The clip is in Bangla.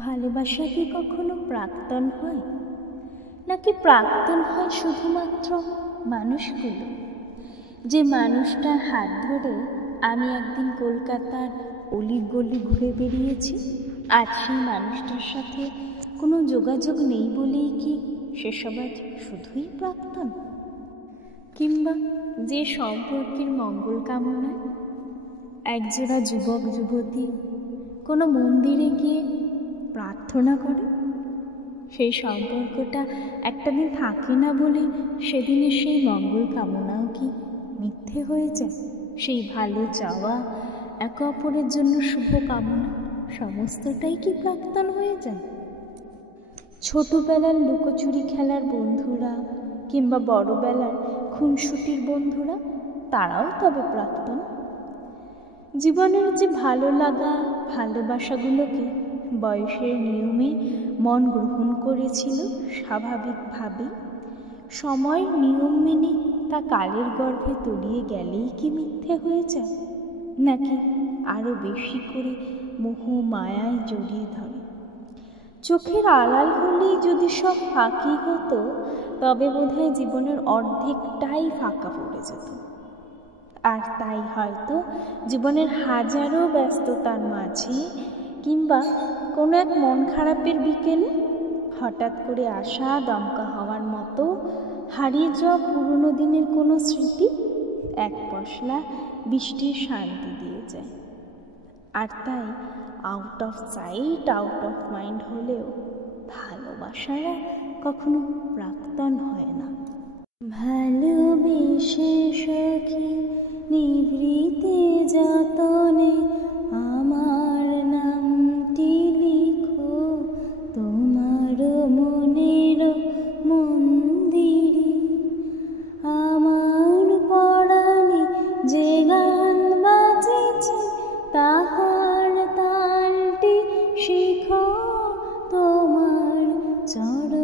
ভালোবাসা কি কখনো প্রাক্তন হয়, নাকি প্রাক্তন হয় শুধুমাত্র মানুষগুলো? যে মানুষটার হাত ধরে আমি একদিন কলকাতার অলিগলি ঘুরে বেরিয়েছি, আজ সেই মানুষটার সাথে কোনো যোগাযোগ নেই বলেই কি সেসব আজ শুধুই প্রাক্তন? কিংবা যে সম্পর্কের মঙ্গল কামনায় একজোড়া যুবক যুবতী কোনো মন্দিরে গিয়ে প্রার্থনা করে, সেই সম্পর্কটা একটা দিন থাকে না বলে সেদিনের সেই মঙ্গল কামনাও কি মিথ্যে হয়ে যায়? সেই ভালো চাওয়া, একে অপরের জন্য শুভ কামনা সমস্তটাই কি প্রাক্তন হয়ে যায়? ছোটবেলার লুকোচুরি খেলার বন্ধুরা কিংবা বড়বেলার খুনসুটির বন্ধুরা, তারাও তবে প্রাক্তন? জীবনের যে ভালো লাগা ভালোবাসাগুলোকে বয়সের নিয়মে মন গ্রহণ করেছিল স্বাভাবিকভাবে, সময়ের নিয়ম মেনে তা কালের গর্ভে তলিয়ে গেলেই কি মিথ্যে হয়ে যায়, নাকি আরও বেশি করে মোহ মায়ায় জড়িয়ে ধরে? চোখের আড়াল হলেই যদি সব ফাঁকি হতো, তবে বোধহয় জীবনের অর্ধেকটাই ফাঁকা পড়ে যেত। আর তাই হয়তো জীবনের হাজারো ব্যস্ততার মাঝে কিংবা কোনো এক মন খারাপের বিকেলে হঠাৎ করে আসা দমকা হওয়ার মতো হারিয়ে যাওয়া পুরনো দিনের কোনো স্মৃতি এক পশলা বৃষ্টির শান্তি দিয়ে যায়। আর তাই out of sight out of mind হলেও ভালোবাসারা কখনো প্রাক্তন হয় না। ভালোবেসে সখী নিভৃতে যতনে আমার নামটি লিখো তোমার মনের মন্দিরে, আমার পরাণে যে গান বাজেছে তাহার তালটি শিখো তোমার চরণ